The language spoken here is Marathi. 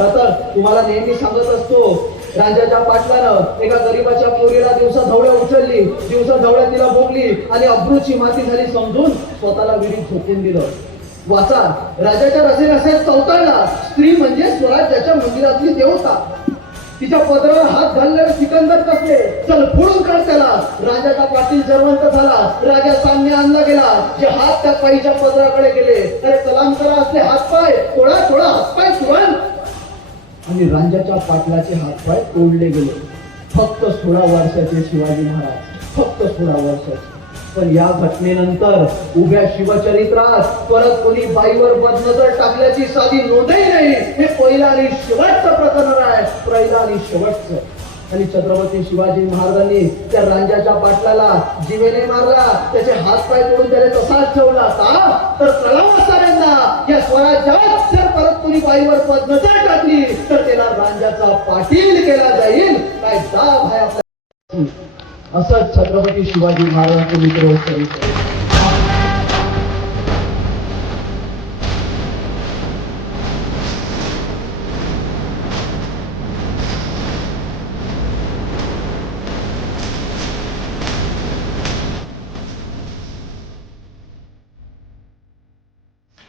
खरं तर तुम्हाला नेहमी सांगत असतो, राजाच्या पाटलानं एका गरीबाच्या पोरीला दिवसा ढवळ्या उचलली, दिवसा ढवळ्या तिला भोगली आणि अब्रूची माती झाली समजून स्वतःला विहिरीत झोकून दिलं. वाचा, राजाच्या रसेल असे चौथाला स्त्री म्हणजे स्वराज्याच्या मंदिरातली देवता. तिच्या पदरावर हात घालणारे सिकंदर कसले, चल फोडून काढ त्याला. राजाचा पाटील जर्वंत झाला, राजा सामने आणला गेला, जे हात त्या पायीच्या पदराकडे गेले. अरे कलाम करा असले हातपाय, थोडा थोडा हातपाय तुरंत. आणि राजाच्या पाटलाचे हातपाय तोडले गेले. फक्त 16 वर्षाचे शिवाजी महाराज, फक्त 16 वर्षाचे. पण या घटनेनंतर उभ्या शिवचरित्रात परत कोणी बाईवर बदनजर टाकल्याची साधी नोंदही नाही. हे पहिलं आणि शेवटचं प्रकरण आहे, पहिलं आणि शेवटचं. आणि छत्रपती शिवाजी महाराजांनी त्या रांजाच्या पाटलाला जीवेने मारला, त्याचे हात पाय तोडून त्याने तसाच ठेवला. का तर कळावं साऱ्यांना, या स्वराज्यात जर परत कोणी बाईवर बदनजर टाकली तर त्याला रांजाचा पाटील केला जाईल. काय दाब आहे आपल्या. असंच छत्रपती शिवाजी महाराजांचे मित्र होते.